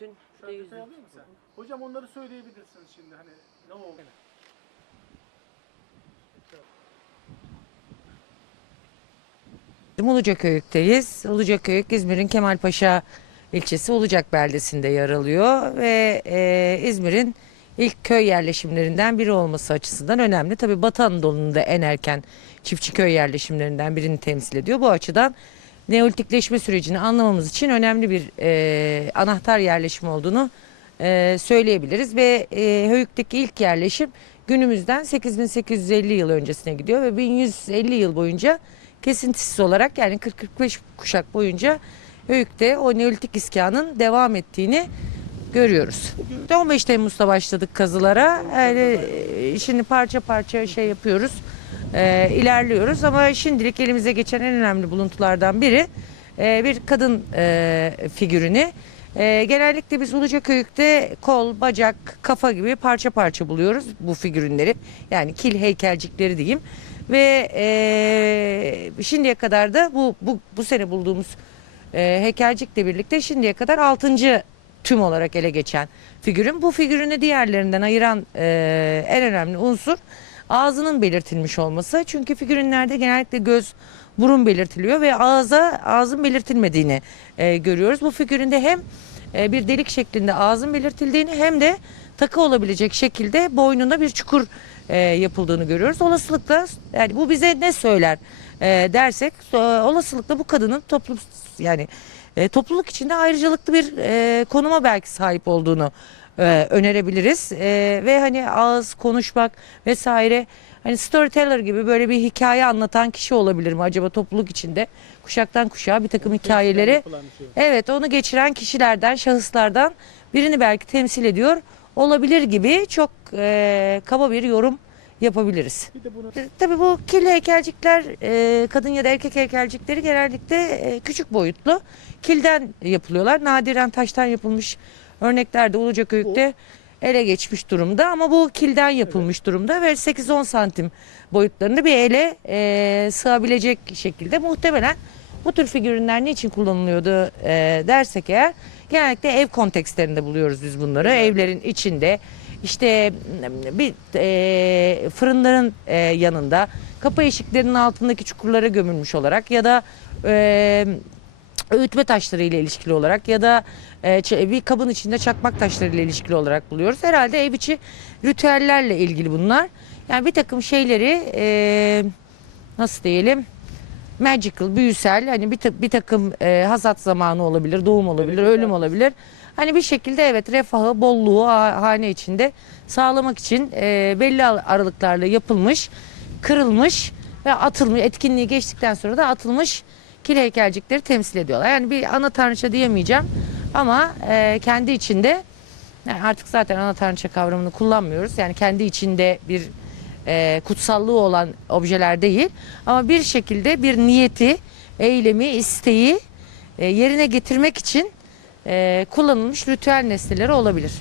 Dün Şu an detay sen? Hocam onları söyleyebilirsiniz şimdi hani ne oldu? Ulucaköyük'teyiz. Ulucaköyük İzmir'in Kemalpaşa ilçesi Ulucak beldesinde yer alıyor ve e, İzmir'in ilk köy yerleşimlerinden biri olması açısından önemli. Tabii Batı Anadolu'nun da en erken çiftçi köy yerleşimlerinden birini temsil ediyor. Bu açıdan Neolitikleşme sürecini anlamamız için önemli bir e, anahtar yerleşim olduğunu e, söyleyebiliriz ve e, Höyük'teki ilk yerleşim günümüzden 8850 yıl öncesine gidiyor ve 1150 yıl boyunca kesintisiz olarak yani 40-45 kuşak boyunca Höyük'te o Neolitik iskanın devam ettiğini görüyoruz. 15 Temmuz'da başladık kazılara. Yani e, şimdi parça parça şey yapıyoruz. E, ilerliyoruz ama şimdilik elimize geçen en önemli buluntulardan biri e, bir kadın e, figürünü. E, genellikle biz Ulucaköyük'te kol, bacak, kafa gibi parça parça buluyoruz bu figürünleri. Yani kil heykelcikleri diyeyim. Ve e, şimdiye kadar da bu, bu, bu sene bulduğumuz e, heykelcikle birlikte şimdiye kadar 6. tüm olarak ele geçen figürün. Bu figürünü diğerlerinden ayıran e, en önemli unsur ağzının belirtilmiş olması. Çünkü figürünlerde genellikle göz, burun belirtiliyor ve ağza ağzın belirtilmediğini e, görüyoruz. Bu figüründe hem e, bir delik şeklinde ağzın belirtildiğini hem de takı olabilecek şekilde boynunda bir çukur e, yapıldığını görüyoruz. Olasılıkla yani bu bize ne söyler e, dersek e, olasılıkla bu kadının toplum yani e, topluluk içinde ayrıcalıklı bir e, konuma belki sahip olduğunu e, önerebiliriz E, ve hani ağız konuşmak vesaire hani storyteller gibi böyle bir hikaye anlatan kişi olabilir mi acaba topluluk içinde kuşaktan kuşağa bir takım hikayeleri şey. Evet onu geçiren kişilerden, şahıslardan birini belki temsil ediyor olabilir gibi çok e, kaba bir yorum yapabiliriz. Bir de bunu E, Tabii bu kirli heykelcikler, e, kadın ya da erkek heykelcikleri genellikle e, küçük boyutlu. Kilden yapılıyorlar. Nadiren taştan yapılmış örnekler de Ulucaköyük'te ele geçmiş durumda. Ama bu kilden yapılmış durumda ve 8-10 santim boyutlarında bir ele e, sığabilecek şekilde muhtemelen bu tür figürler niçin kullanılıyordu e, dersek eğer genellikle ev kontekstlerinde buluyoruz biz bunları. Evlerin içinde işte bir e, fırınların e, yanında kapı eşiklerinin altındaki çukurlara gömülmüş olarak ya da e, öğütme taşları ile ilişkili olarak ya da e, bir kabın içinde çakmak taşları ile ilişkili olarak buluyoruz. Herhalde ev içi ritüellerle ilgili bunlar. Yani bir takım şeyleri e, nasıl diyelim magical, büyüsel hani bir, ta- bir takım e, hasat zamanı olabilir, doğum olabilir, ölüm olabilir. Hani bir şekilde evet refahı, bolluğu ha- hane içinde sağlamak için e, belli al- aralıklarla yapılmış, kırılmış ve atılmış, etkinliği geçtikten sonra da atılmış kil heykelcikleri temsil ediyorlar. Yani bir ana tanrıça diyemeyeceğim ama e, kendi içinde yani artık zaten ana tanrıça kavramını kullanmıyoruz. Yani kendi içinde bir e, kutsallığı olan objeler değil. Ama bir şekilde bir niyeti, eylemi, isteği e, yerine getirmek için e, kullanılmış ritüel nesneleri olabilir.